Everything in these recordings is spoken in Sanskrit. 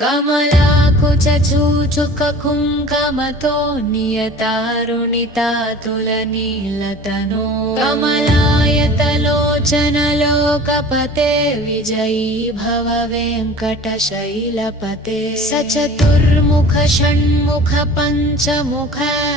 कमलाकुचूचुककुङ्कमतो नियतारुणितातुलनीलतनो कमलायतलोचनलोकपते विजयी भव वेङ्कटशैलपते सचतुर्मुख षण्मुख पञ्चमुख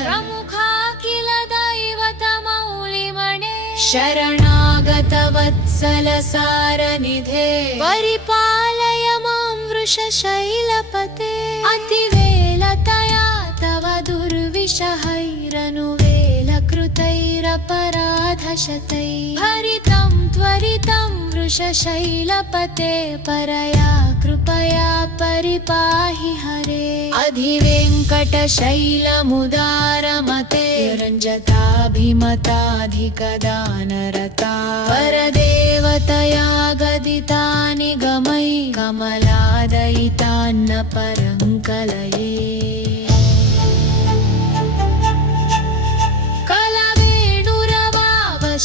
प्रमुखाखिल दैवतमौलिमणे शरणागत वत्सल सारनिधे परिपालय मां वृषशैलपते अतिवेलतया तव दुर्विषहैरनुवेलकृतैरपराधशतैः हरितं त्वरितं वृषशैलपते परया कृपया परिपाहि हरे अधिवेङ्कटशैलमुदारमते रञ्जताभिमताधिकदानरता परदेवतया गदितानि गमै कमलादयितान्न परङ्कलये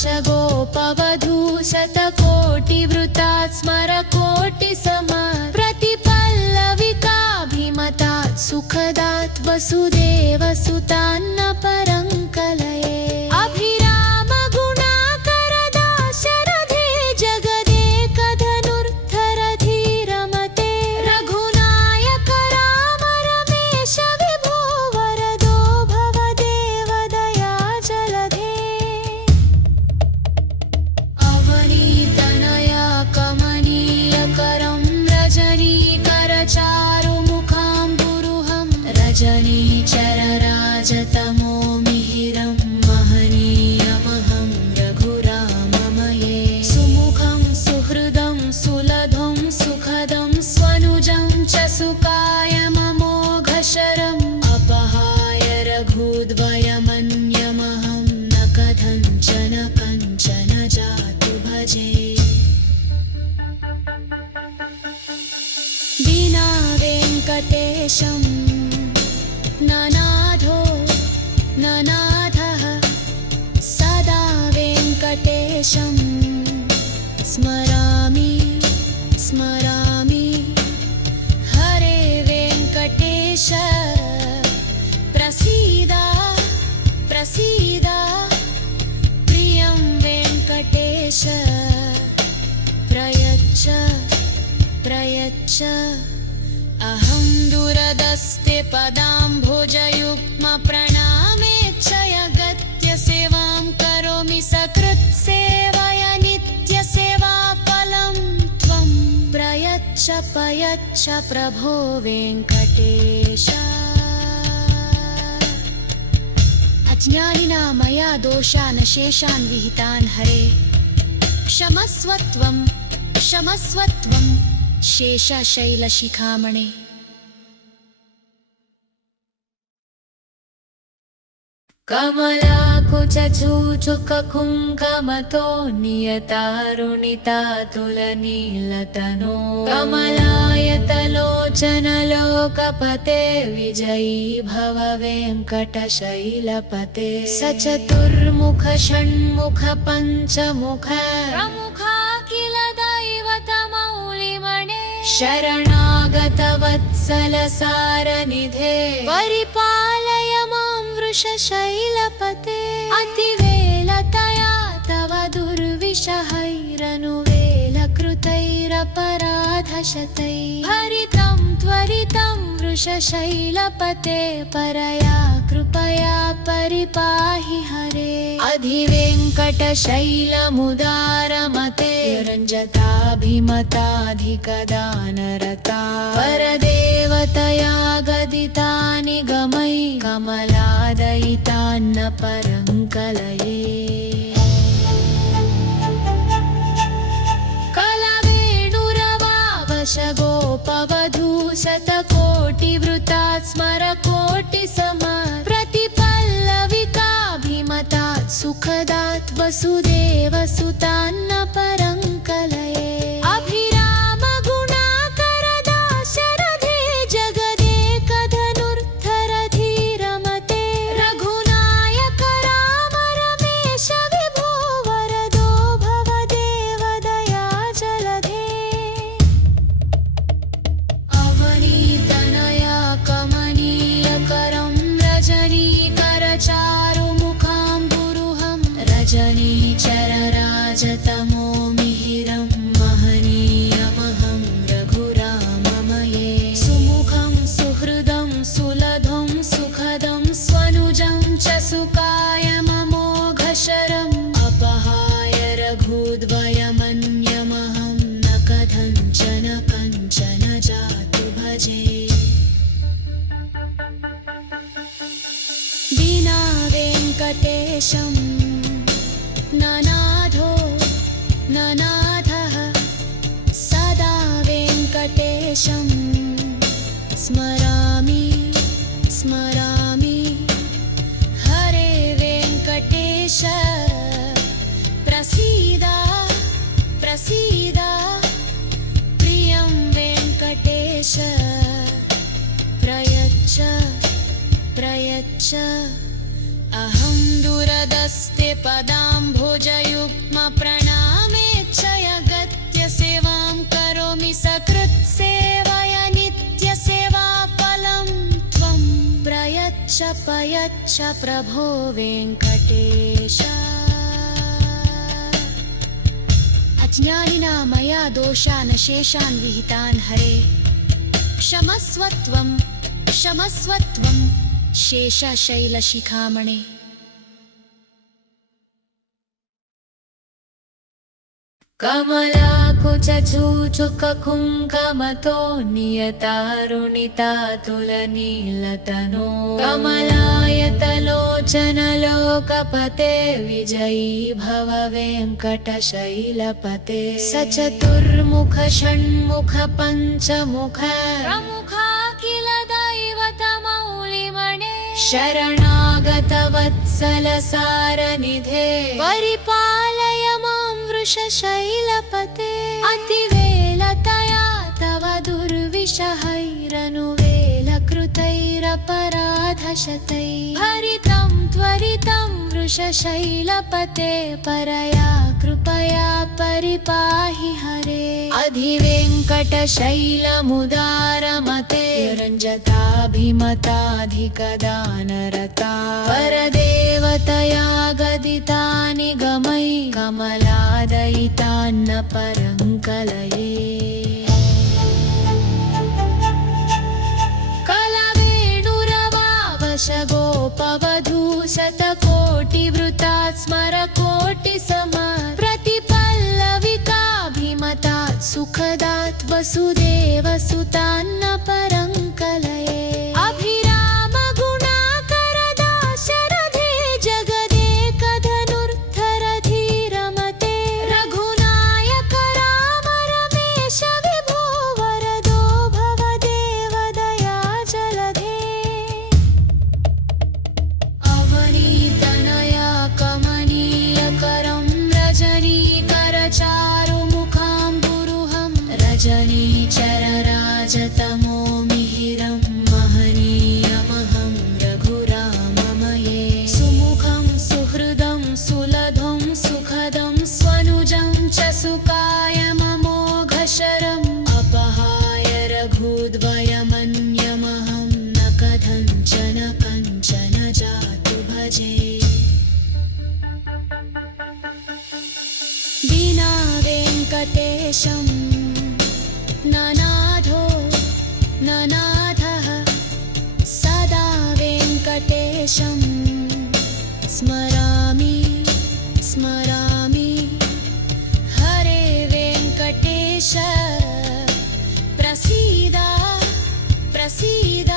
कलवेणुरवावशगोपवधू शतकोटिवृतात् स्मरकोटिसमात् प्रतिपल्लविकाभिमतात् सुखदात् वसुदेवसुतान्न परङ्कलये अभिराम गुणाकरदाशरथे जगदेकधनुर्धरधीरमते रघुनायक राम रमेश विभो वरदो भव देवदया जलधे अवनीतनया कमनीयकरं रजनीकरचारुमुखाम्बुरुहं रजनीचरराजतमो मिहिरं महनीयमहं रघुराममये सुमुखं सुहृदं सुलभं सुखदं स्वनुजं च सुकायममोघशरम् अपहाय रघुद्वयमन्यमहं न कथञ्चन कञ्चन जातु भजे विना वेङ्कटेशं ननाथो ननाथः सदा वेङ्कटेशं स्मरामि स्मरामि हरे वेङ्कटेश प्रसीद प्रसीद प्रियं वेङ्कटेश प्रयच्छ प्रयच्छ अहं दुरदस्ते पदाम्भोजयुग्मप्रणामेच्छय गत्य सेवां करोमि सकृत्सेवया नित्यसेवाफलं त्वं प्रयच्छ प्रयच्छ प्रभो वेङ्कटेश अज्ञानिना मया दोषान् शेषान् विहितान् हरे क्षमस्व त्वं शेषशैलशिखामणे कमलाकुचूचुककुङ्कमतो नियतारुणितातुलनीलतनो कमलायतलोचनलोकपते विजयी भव वेङ्कटशैलपते सचतुर्मुख षण्मुख पञ्चमुख प्रमुखाखिल दैवतमौलिमणे शरणागत वत्सल सारनिधे परिपालय मां वृषशैलपते अतिवेलतया तव दुर्विषहैरनुवेलकृतैरपराधशतैः हरितं त्वरितं वृषशैलपते परया कृपया परिपाहि हरे अधिवेङ्कटशैलमुदारमते रञ्जताभिमताधिकदानरता परदेवतया गदितानि गमै कमलादयितान्न परङ्कलये कलवेणुरवावशगोपवधू शतकोटिवृतात् स्मरकोटिसमात् प्रतिपल्लविकाभिमतात् सुखदात् वसुदेवसुतान्न परङ्कलये अभिराम गुणाकरदाशरथे जगदेकधनुर्धरधीरमते रघुनायक राम रमेश विभो वरदो भव देवदया जलधे अवनी वेङ्कटेशं ननाथो ननाथः सदा वेङ्कटेशं स्मरामि स्मरामि हरे वेङ्कटेश प्रसीद प्रसीद प्रियं वेङ्कटेश प्रयच्छ प्रयच्छ अहं दुरदस्ते पदाम्भोजयुग्मप्रणामेच्छयगत्य सेवां करोमि सकृत्सेवया नित्यसेवाफलं त्वं प्रयच्छ प्रयच्छ प्रभो वेङ्कटेश अज्ञानिना मया दोषान् शेषान् विहितान् हरे क्षमस्वत्वं क्षमस्वत्वं शेषशैलशिखामणे। कमलाकुचूचुककुङ्कमतो नियतारुणितातुलनीलतनो कमलायतलोचनलोकपते विजयी भव वेङ्कटशैलपते सचतुर्मुख षण्मुख पञ्चमुख प्रमुखा किल दैवतमौलिमणे शरणागतवत्सलसारनिधे परिपालय मां वृषशैलपते अतिवेलतया तव दुर्विषहैरनुवेलकृतैरपराधशतैः हरितं त्वरितं वृषशैलपते परया कृपया परिपाहि हरे अधिवेङ्कटशैलमुदारमते रञ्जताभिमताधिकदानरता परदेवतया गदितानि गमै कमलादयितान्न परङ्कलये कलवेणुरवावशगोपवधू शतकोटिवृतात् स्मरकोटिसमात् प्रतिपल्लविकाभिमतात् सुखदात् वसुदेवसुतान्न परङ्कलये अभिराम गुणाकरदाशरथे जगदेकधनुर्धरधीरमते रघुनायक राम रमेश विभो वरदो भवदेवदया जलधे अवनीतनया कमनीयकरं रजनीकरचारुमुखाम्बुरुहं रजनीचरराजतमो मिहिरं महनीयमहं रघुराममये सुमुखं सुहृदं सुलभं सुखदं स्वनुजं च सुकायममोघशरम् अपहाय रघुद्वयमन्यमहं न कथञ्चन कञ्चन जातु भजे विना वेङ्कटेशं ननाथो ननाथः सदा वेङ्कटेशं स्मरामि स्मरामि हरे वेङ्कटेश प्रसीद प्रसीद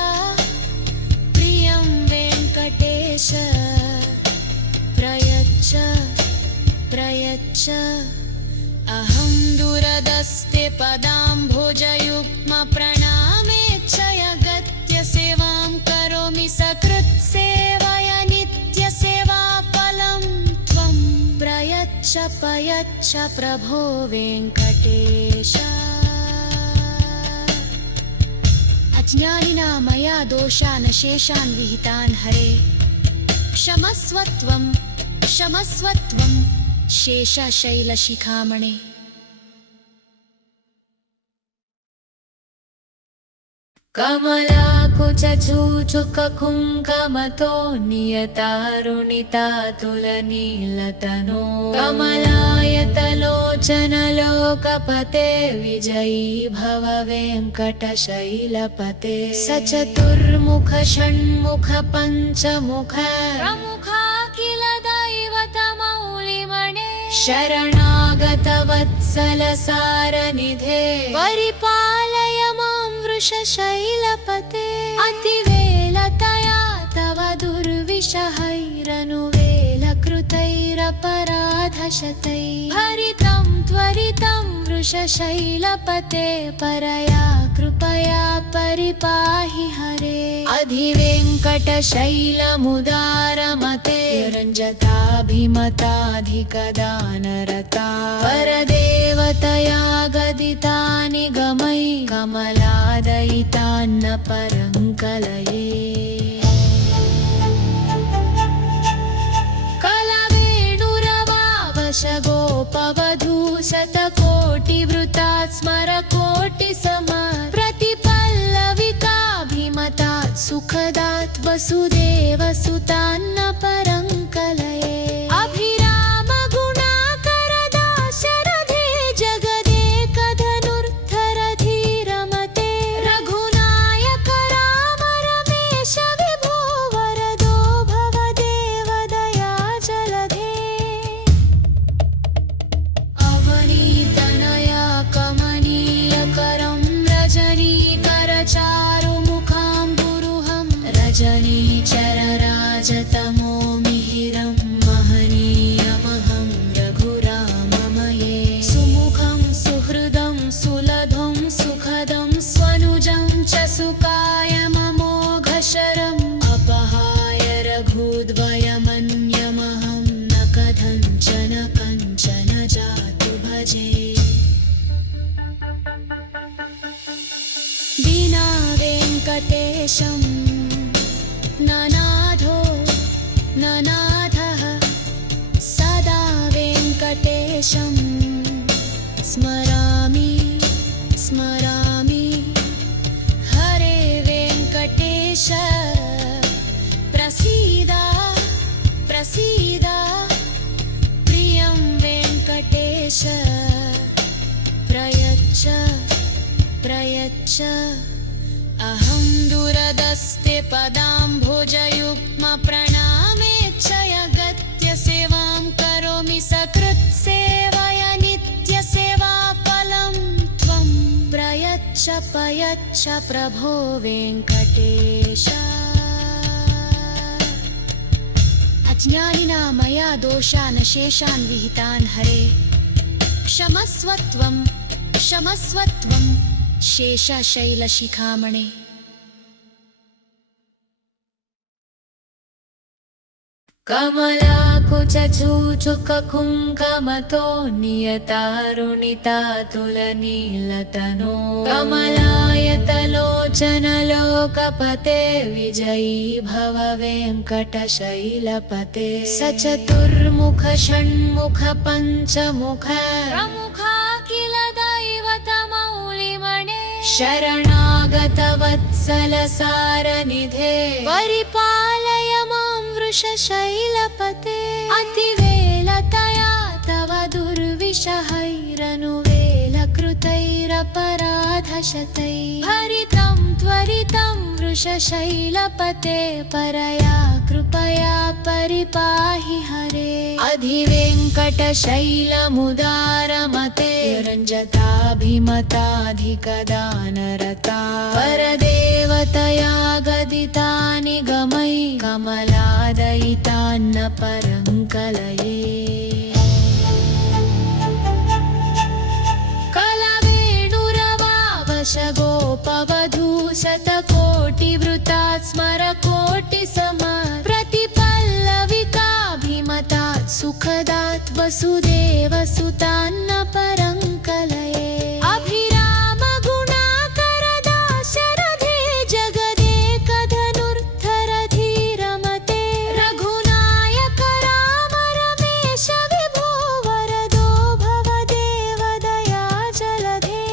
प्रियं वेङ्कटेश प्रयच्छ प्रयच्छ अहं दुरदस्ते पदाम्भोजयुग्मप्रणामेच्छयगत्य सेवां करोमि सकृत्सेवया नित्यसेवाफलं त्वं प्रयच्छ प्रयच्छ प्रभो वेङ्कटेश अज्ञानिना मया दोषान् शेषान् विहितान् हरे क्षमस्वत्वं क्षमस्वत्वं शेषशैलशिखामणे। कमलाकुचूचुककुङ्कमतो नियतारुणितातुलनीलतनो कमलायतलोचनलोकपते विजयी भव वेङ्कटशैलपते सचतुर्मुख षण्मुख पञ्चमुख प्रमुखा किल दैवतमौलिमणे शरणागतवत्सलसारनिधे परिपालय मां वृषशैलपते अतिवेलतया तव दुर्विषहैरनुवेलकृतैरपराधशतैः शैलपराधशतैः हरितं त्वरितं वृषशैलपते परया कृपया परिपाहि हरे अधिवेङ्कटशैलमुदारमते रञ्जताभिमताधिकदानरता परदेवतया गदितानि गमै कमलादयितान्न परङ्कलये गोपवधू शतकोटिवृतात् स्मरकोटिसमात् प्रतिपल्लविकाभिमतात् सुखदात् वसुदेवसुतान्न परङ्कलये अभिराम गुणाकरदाशरथे जगदेकधनुर्धरधीरमते रघुनायक राम रमेश विभो वरदो भवदेव दया जलधे कमनीयकरं रजनीकरचारुमुखाम्बुरुहं रजनीचरराजतमो मिहिरं महनीयमहं रघुराममये सुमुखं सुहृदं सुलभं सुखदं स्वनुजं च सुकायममोघशरम् अपहाय रघुद्वयमन्यमहं न कथञ्चन कञ्चन जातु भजे विना वेङ्कटेशं ननाथो ननाथः सदा वेङ्कटेशं स्मरामि स्मरामि हरे वेङ्कटेश प्रसीद प्रसीद प्रियं वेङ्कटेश प्रयच्छ प्रयच्छ अहं दुरदस्ते पदाम्भोजयुग्मप्रणामेच्छयगत्य सेवां करोमि सकृत्सेवया नित्यसेवाफलं त्वं प्रयच्छ प्रयच्छ प्रभो वेङ्कटेश अज्ञानिना मया दोषान् शेषान् विहितान् हरे क्षमस्व त्वं शेषशैलशिखामणे कमलाकुचूचुककुङ्कमतो नियतारुणितातुलनीलतनो कमलायतलोचनलोकपते विजयी भव वेङ्कटशैलपते सचतुर्मुख षण्मुख पञ्चमुख प्रमुखाखिल दैवतमौलिमणे शरणागतवत्सलसारनिधे परिपालय मां वृषशैलपते अतिवेलतया तव दुर्विषहैरनुवेलकृतैरपराधशतैः हरितं त्वरितं वृषशैलपते परया कृपया परिपाहि हरे अधिवेङ्कटशैलमुदारमते रञ्जताभिमताधिकदानरता परदेवतया गदितानि गमै कमलादयितान्न परङ्कलये गोपवधू शतकोटिवृतात् स्मरकोटिसमात् प्रतिपल्लविकाभिमतात् सुखदात् वसुदेवसुतान्न परङ्कलये अभिराम गुणाकरदाशरथे जगदेकधनुर्धरधीरमते रघुनायक राम रमेश विभो वरदो भवदेव दया जलधे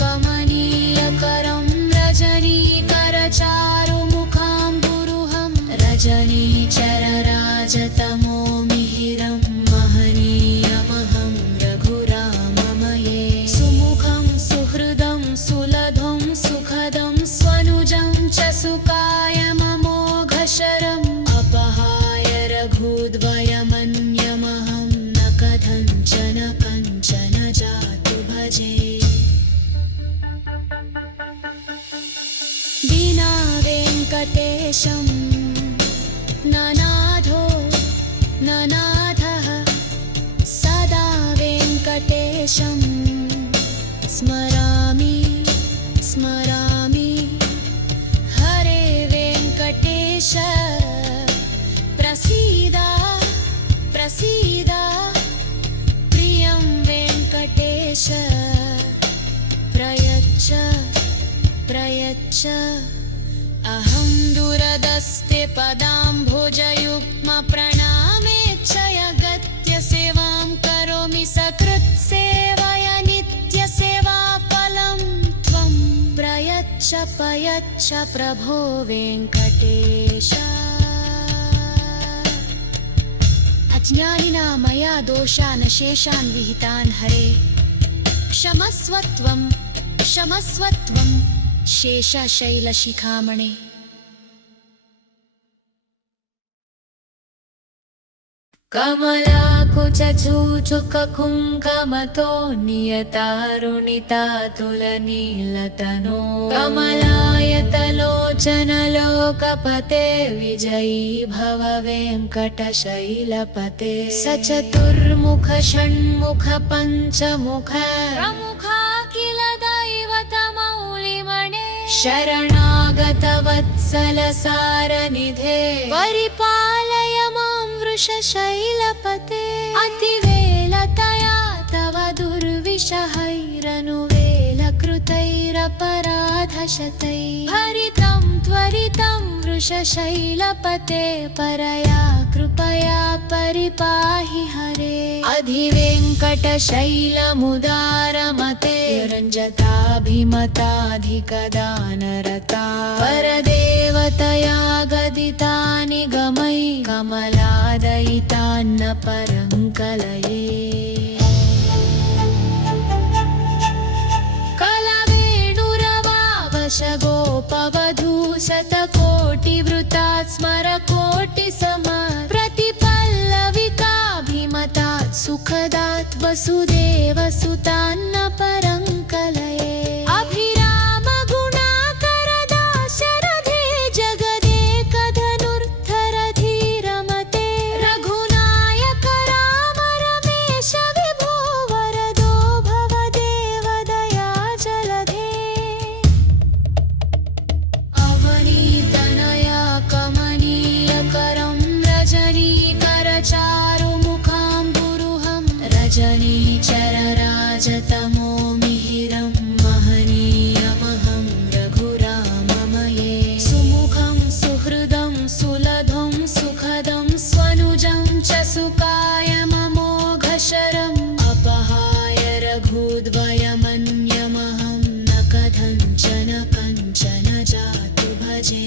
कमनीयकरं रजनीकरचारुमुखाम्बुरुहं रजनीचरराजतमो मिहिरं महनीयमहं रघुराममये सुमुखं सुहृदं सुलभं सुखदं स्वनुजं च सुकायममोघशरम् अपहाय रघुद्वयमन्यमहं न कथञ्चन कञ्चन जातु भजे विना वेङ्कटेशं स्मरामि स्मरामि हरे वेङ्कटेश प्रसीद प्रसीद प्रियं वेङ्कटेश प्रयच्छ प्रयच्छ अहं दूरदस्ते पदाम्भोजयुग्मप्रणामेच्छयगत्य सेवां करोमि सकृत्सेवया नित्यसेवाफलं त्वं प्रयच्छ प्रयच्छ प्रभो वेङ्कटेश अज्ञानिना मया दोषान् शेषान् विहितान् हरे क्षमस्व त्वं शेषशैलशिखामणे कमलाकुचूचुककुङ्कमतो नियतारुणितातुलनीलतनो कमलायतलोचनलोकपते विजयी भव वेङ्कटशैलपते सचतुर्मुख षण्मुख पञ्चमुख प्रमुखाखिल दैवतमौलिमणे शरणागतवत्सलसारनिधे परिपालय मां वृषशैलपते अतिवेलतया तव दुर्विषहैरनुवेलकृतैरपराधशतैः हरितं त्वरितं वृषशैलपते परया कृपया परिपाहि हरे अधिवेङ्कटशैलमुदारमते रञ्जताभिमताधिकदानरता परदेवतया गदितानि गमै कमलादयितान्न परङ्कलये कलवेणुरवावशगोपवधू शतकोटिवृतात् स्मरकोटिसमात् प्रतिपल्लविकाभिमतात् सुखदात् वसुदेवसुतान्न परङ्कलये अभिरामगुणाकरदाशरथे जगदेकधनुर्धरधीरमते रघुनायक राम रमेश विभो वरदो भवदेवदया जलधे अवनीतनया कमनीयकरं रजनीकरचारुमुखाम्बुरुहं रजनीचरराजतमो मिहिरं महनीयमहं रघुराममये सुमुखं सुहृदं सुलभं सुखदं स्वनुजं च सुकायममोघशरम् अपहाय रघुद्वयमन्यमहं न कथञ्चन कञ्चन जातु भजे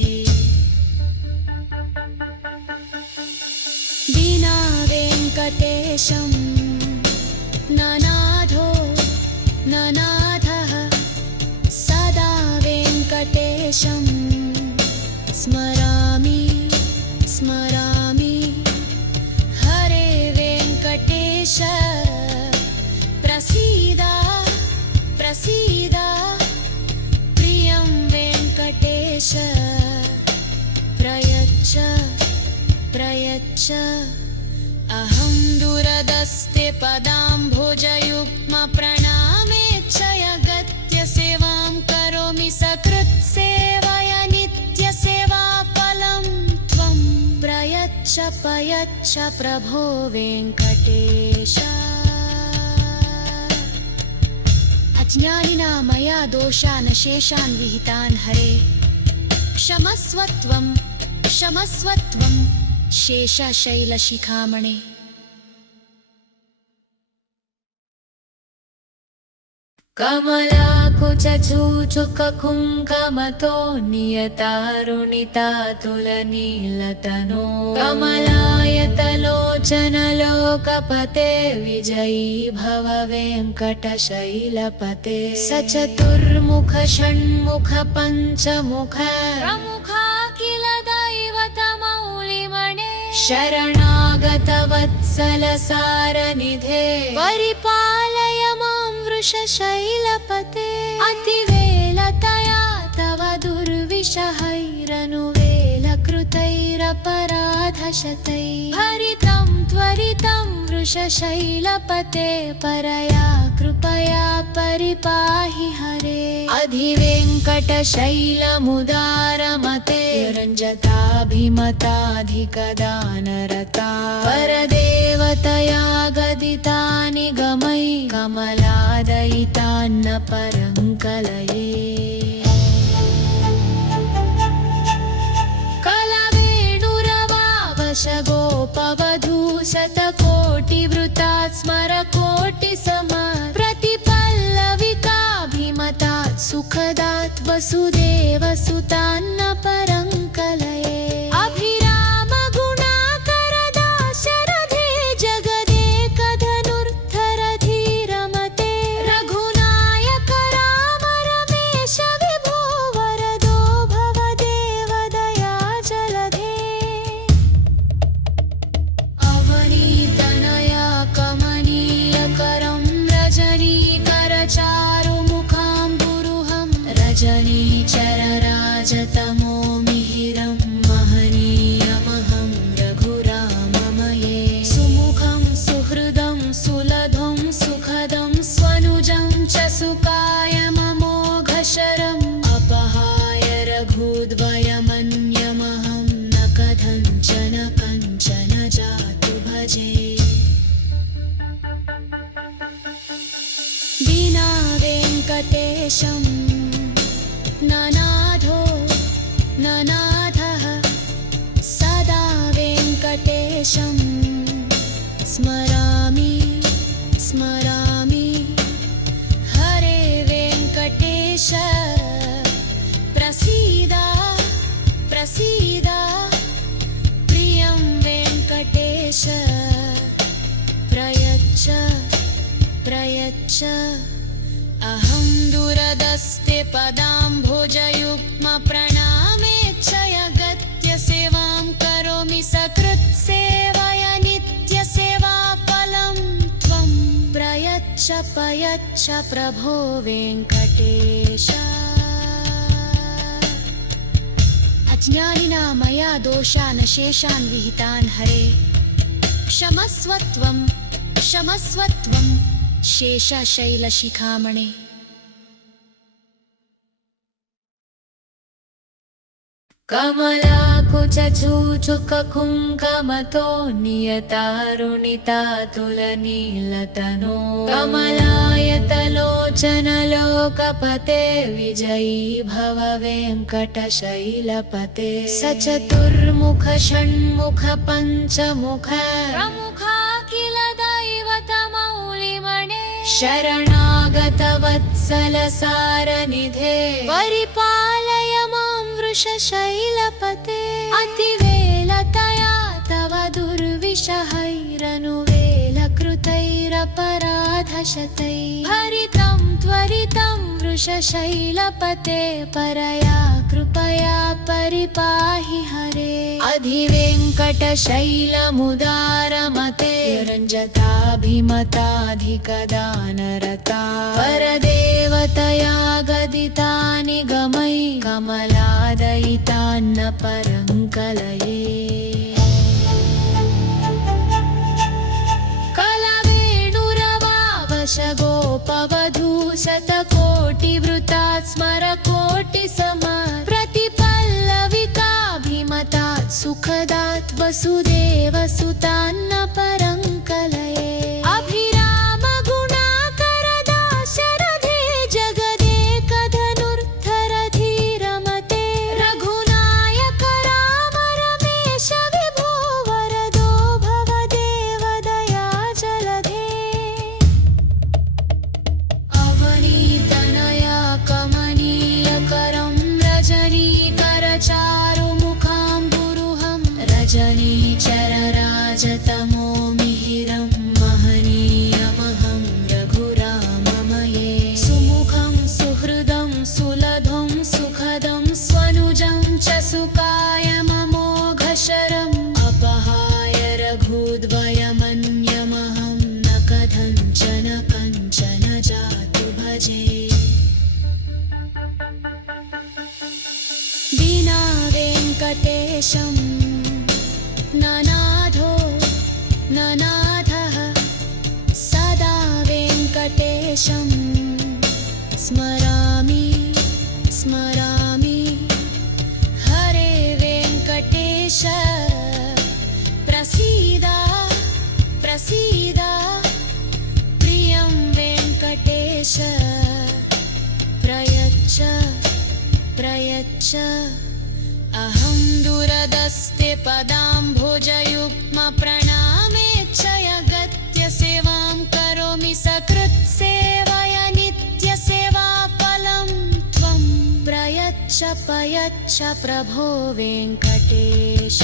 विना वेङ्कटेशं ननाथो ननाथः सदा वेङ्कटेशं स्मरामि स्मरामि हरे वेङ्कटेश प्रसीद प्रसीद प्रियं वेङ्कटेश प्रयच्छ प्रयच्छ अहं दूरदस्ते पदाम्भोजयुग्मप्रणामेच्छयगत्य सेवां करोमि सकृत्सेवया नित्यसेवाफलं त्वं प्रयच्छ प्रयच्छ प्रभो वेङ्कटेश अज्ञानिना मया दोषान् शेषान् विहितान् हरे क्षमस्व त्वं शेषशैलशिखामणे कमलाकुचूचुककुङ्कमतो नियतारुणितातुलनीलतनो कमलायतलोचनलोकपते विजयी भव वेङ्कटशैलपते सचतुर्मुख षण्मुख पञ्चमुख प्रमुखाखिल दैवतमौलिमणे शरणागतवत्सलसारनिधे परिपालय मां वृषशैलपते अतिवेलतया तव दुर्विषहैरनुवेलकृतैरपराधशतैः हरितं त्वरितं वृषशैलपते परया कृपया परिपाहि हरे अधिवेङ्कटशैलमुदारमते रञ्जताभिमताधिकदानरता परदेवतया गदिता निगमै कमलादयितान्न परङ्कलये गोपवधू शतकोटिवृतात् स्मरकोटिसमात् प्रतिपल्लविकाभिमतात् सुखदात् वसुदेवसुतान्न परङ्कलये अभिरामगुणाकरदाशरथे जगदेकधनुर्धरधीरमते रघुनायक राम रमेश विभो वरदो भवदेवदया जलधे अवनीतनया कमनीयकरं रजनीकरचारुमुखाम्बुरुहं रजनीचरराजतमो मिहिरं महनीयमहं रघुराममये सुमुखं सुहृदं सुलभं सुखदं स्वनुजं च सुकायममोघशरम् अपहाय रघुद्वयमन्यमहं न कथञ्चन कञ्चन जातु भजे विना वेङ्कटेशं ननाथो ननाथः सदा वेङ्कटेशं स्मरामि स्मरामि हरे वेङ्कटेश प्रसीद प्रसीद प्रियं वेङ्कटेश प्रयच्छ प्रयच्छ अहं दुरदस्ते पदाम्भोजयुग्मप्रणामेच्छयगत्य सेवां करोमि सकृत्सेवया नित्यसेवाफलं त्वं प्रयच्छ प्रयच्छ प्रभो वेङ्कटेश अज्ञानिना मया दोषान् शेषान् विहितान् हरे क्षमस्वत्वं क्षमस्वत्वं शेषशैलशिखामणे कमलाकुचूचुककुङ्कमतो नियतारुणितातुलनीलतनो कमलायतलोचनलोकपते विजयी भव वेङ्कटशैलपते सचतुर्मुख षण्मुख पञ्चमुख प्रमुखाखिल दैवतमौलिमणे शरणागतवत्सलसारनिधे परिपालय मां वृषशैलपते अतिवेलतया तव दुर्विषहैरनुवेलकृतैरपराधशतैः हरितं त्वरितं वृषशैलपते परया कृपया परिपाहि हरे अधिवेङ्कटशैलमुदारमते रञ्जताभिमताधिकदानरता परदेवतया गदिता निगमै कमलादयितान्न परङ्कलये गोपवधू शतकोटिवृतात् स्मरकोटिसमात् प्रतिपल्लविकाभिमतात् सुखदात् वसुदेवसुतान्न परङ्कलये अभिरामगुणाकरदाशरथे जगदेकधनुर्धरधीरमते रघुनायक राम रमेश विभो वरदो भवदेवदया जलधे अवनीतनया कमनीयकरं रजनीकरचारुमुखाम्बुरुहं रजनीचरराजतमो मिहिरं महनीयमहं रघुराममये सुमुखं सुहृदं सुलभं सुखदं स्वनुजं च सुकायममोघशरम् अपहाय रघुद्वयमन्यमहं न कथञ्चन कञ्चन जातु भजे विना वेङ्कटेशं ननाथो ननाथः स्मरामि स्मरामि हरे वेङ्कटेश प्रसीद प्रसीद प्रियं वेङ्कटेश प्रयच्छ प्रयच्छ अहं दूरदस्ते पदाम्भोजयुग्मप्रणामेच्छयगत्य सेवां करोमि सकृत्सेवया नित्यसेवाफलं त्वं प्रयच्छ प्रयच्छ प्रभो वेङ्कटेश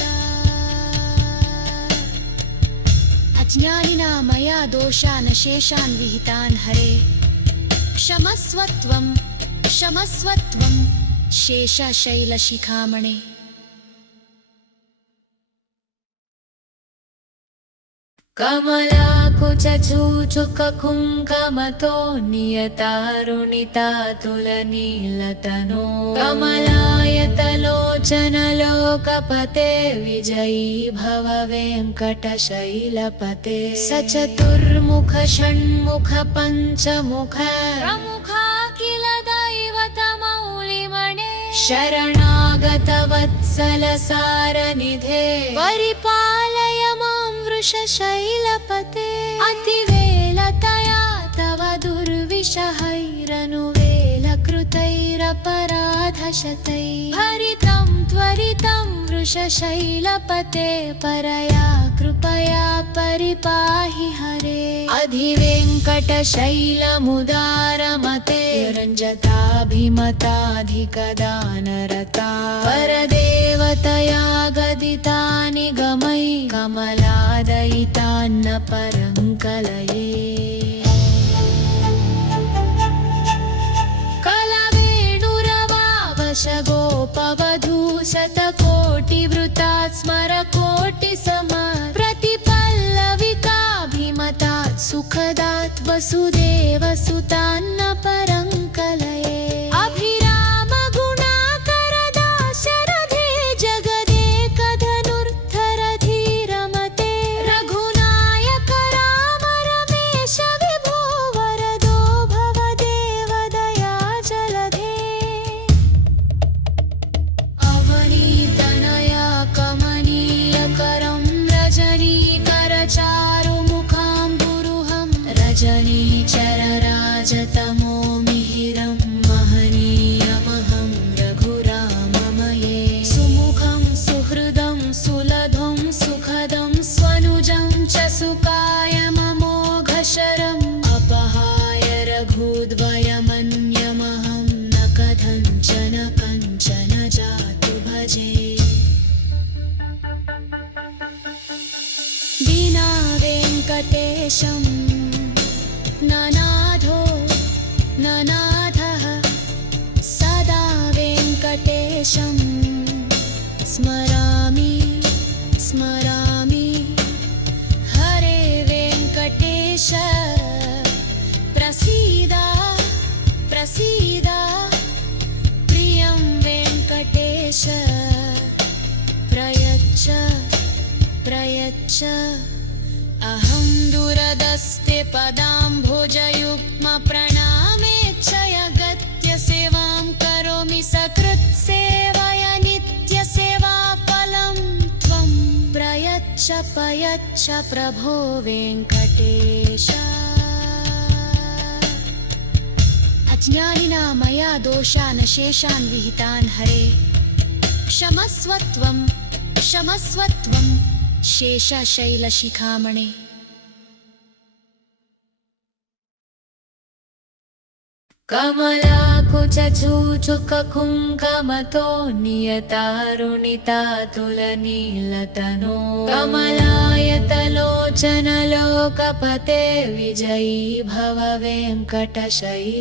अज्ञानिना मया दोषान् शेषान् विहितान् हरे क्षमस्व त्वं शेषशैलशिखामणे कमलाकुचूचुककुङ्कमतो नियतारुणितातुलनीलतनो कमलायतलोचनलोकपते विजयी भव वेङ्कटशैलपते सचतुर्मुख षण्मुख पञ्चमुख प्रमुखा किल दैवतमौलिमणे शरणागतवत्सलसारनिधे परिपालय मां वृषशैलपते अतिवेलतया तव दुर्विषहैरनुवेलकृतैरपराधशतैः हरितं त्वरितं वृषशैलपते परया कृपया परिपाहि हरे अधिवेङ्कटशैलमुदारमते रञ्जताभिमताधिकदानरता परदेवतया गदितानि गमै कमलादयितान्न परङ्कलये कलवेणुरवावशगोपवधू शतकोटिवृतात् स्मरकोटिसमात् प्रतिपल्लविकाभिमतात् सुखदात् वसुदेवसुतान्न परङ्कलये अभिरामगुणाकरदाशरथे जगदेकधनुर्धरधीरमते रघुनायक राम रमेश विभो वरदो भवदेवदया जलधे अवनीतनया कमनीयकरं रजनीकरचारुमुखाम्बुरुहं रजनीचरराजतमो मिहिरं महनीयमहं रघुराममये सुमुखं सुहृदं सुलभं सुखदं स्वनुजं च सुकायममोघशरम् अपहाय रघुद्वयमन्यमहं न कथञ्चन कञ्चन जातु भजे विना वेङ्कटेशं ननाथो ननाथः सदा वेङ्कटेशं स्मरामि स्मरामि हरे वेङ्कटेश प्रसीद प्रसीद प्रियं वेङ्कटेश प्रयच्छ प्रयच्छ अहं दूरदस्ते पदाम्भोजयुग्मप्रणामेच्छयगत्य सेवां करोमि सकृत्सेवया नित्यसेवाफलं त्वं प्रयच्छ प्रयच्छ प्रभो वेङ्कटेश अज्ञानिना मया दोषान् शेषान् विहितान् हरे क्षमस्व त्वं शेषशैलशिखामणे कमलाकुचूचुककुङ्कमतो नियतारुणितातुलनीलतनो कमलायतलोचनलोकपते विजयी भव वेङ्कटशैल